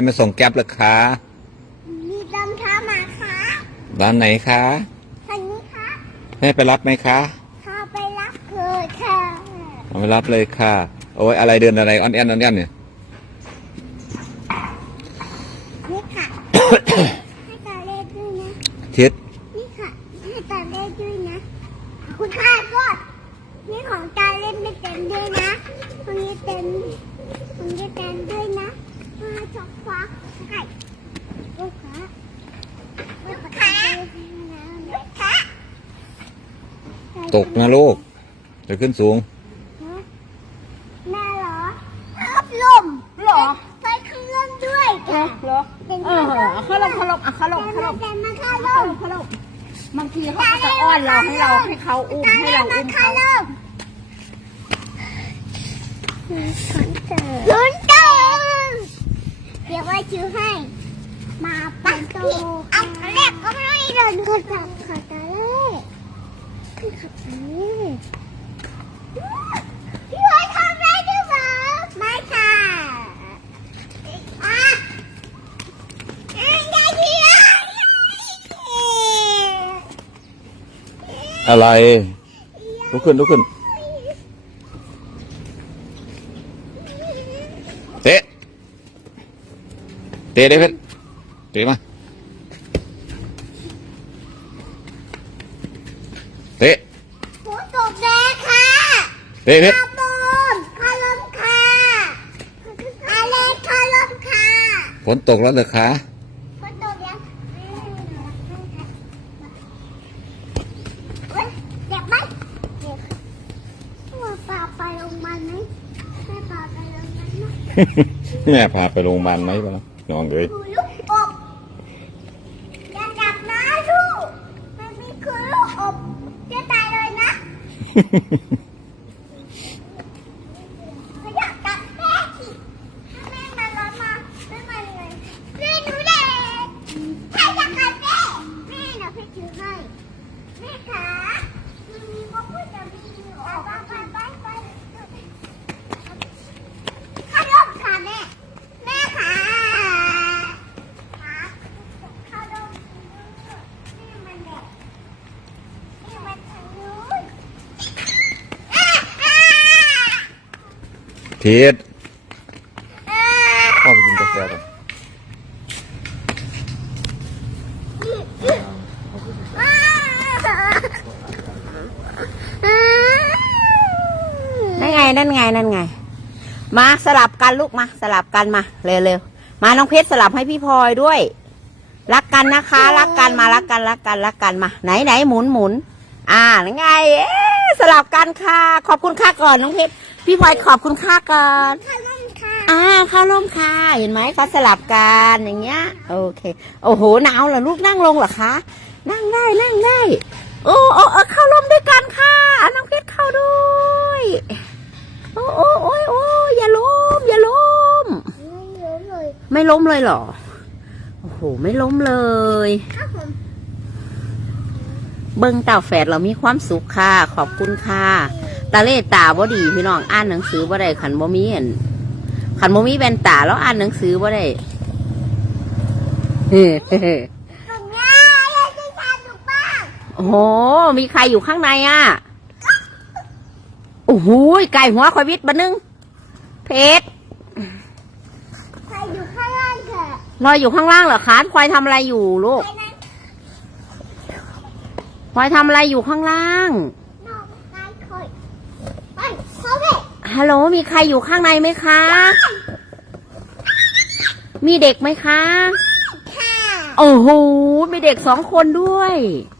อะไรมาส่งแก๊ปเหรอคะมีรองเท้ามาคะร้านไหนคะคันนี้คะแม่ไปรับไหมคะพาไปรับเกิดค่ะเอาไปรับเลยค่ะ โอ้ยอะไรเดินอะไรอ่อนแอนอ่อนแอนเนี่ย นี่ค่ะ ให้ตาเล่นด้วยนะ ทิศนี่ค่ะ ให้ตาเล่นด้วยนะ คุณค่าก็นี่ของตาเล่นไม่เต็มด้วยนะตรงนี้เต็มตรงนี้เต็มด้วย นะมาจอกฟ้าใช่ลูกค้าลูกค้าลูกค้าตกนะลูกจะขึ้นสูง แม่เหรอพัดลมเหรอไปข้างล่างด้วยเหรอเหรอเป็นเออเอาเขาลงเขาลงเอาเขาลงเขาลงแต่มาข้างเขาล่าลงงเขาลงบางทีเขาก็จะอ้อนเราให้เราให้เขาอุ้มให้เราอุ้มเขา ลุ้นเต เดี๋ยวว่าชื่อให้ มาปันโตอันแรกก็ไม่เดินก็จับขาตาเล่ขึ้นขับนี้พี่ไว้ทำได้ด้วยเหรอไม่ค่ะอะได้ที่อะไรลุกขึ้นลุกขึ้น เตะ เตะเดวิดเตะมาเตะฝนตกแน่ค่ะเตะเพชรข้าวบนข้าวลมค่ะอะไรข้าลมค่ะฝนตกแล้วเหรอคะฝนตกยังเฮ้ยเจ็บไหมเจ็บว่าปลาไปโรงพยาบาลไหมแม่ปลาไปโรงพยาบาลไหม แม่พาไปโรงพยาบาลไหมวะ น้องเอ้ยดูลูกอบอย่าจับนะลูกมันมีคือลูกอบจะตายเลยนะอยากจับแม่สิถ้าแม่มาร้อนมาไม่มาเลยแม่หนูเด็กถ้าอยากกัดแม่แม่น่ะพี่ถือให้แม่ขามันมีพวกผู้จะมีออกไปไปไปไปข้าลมค่ะแม่แม่ขาขาข้าลมนี่มันเด็กนี่มันทางนู้นอ่าอ่า ทิศอ่าพ่อไปกินกาแฟก่อนนั่นไง นั่นไง นั่นไง มาสลับกันลูกมา สลับกันมา เร็วๆ มาน้องเพชรสลับให้พี่พลอยด้วย รักกันนะคะ รักกันมา รักกัน รักกัน รักกันมา ไหนไหนหมุนหมุน อ่านั่นไงเอ๊ะสลับกันค่ะ ขอบคุณค่าก่อนน้องเพชรพี่พลอยขอบคุณค่าก่อนข้าลมค่ะอ่าเข้าร่มค่ะ เห็นไหมเขาสลับกันอย่างเงี้ย โอเค โอ้โหหนาวเหรอลูกนั่งลงเหรอคะนั่งได้นั่งได้โอ้โอ้เออเข้าร่มด้วยกันค่ะอะน้องเพชรเข้าด้วยโอ้โอ้โอ้ยโอ้ยอย่าล้มอย่าล้มไม่เยอะเลยไม่ล้มเลยเหรอโอ้โหไม่ล้มเลยครับผม เบิ้งเต่าแฝดเรามีความสุขค่ะขอบคุณค่ะตาเล่ตาบ่ดีพี่น้องอ่านหนังสือบ่ได้ขันบ่มีอันขันบ่มีแว่นตาแล้วอ่านหนังสือบ่ได้เฮ้ตรงนี้เราจะทำถูกป้าโอ้โหมีใครอยู่ข้างในอะโอ้โหไก่หัวคอยวิทย์บะนึง เพชรใครอยู่ข้างล่างเถอะลอยอยู่ข้างล่างเหรอคะควายทำอะไรอยู่ลูก ใครนั้นควายทำอะไรอยู่ข้างล่างน้องนายคอยไปเขาไปฮัลโหล มีใครอยู่ข้างในไหมคะ มีเด็กไหมคะค่ะโอ้โห มีเด็กสองคนด้วยเ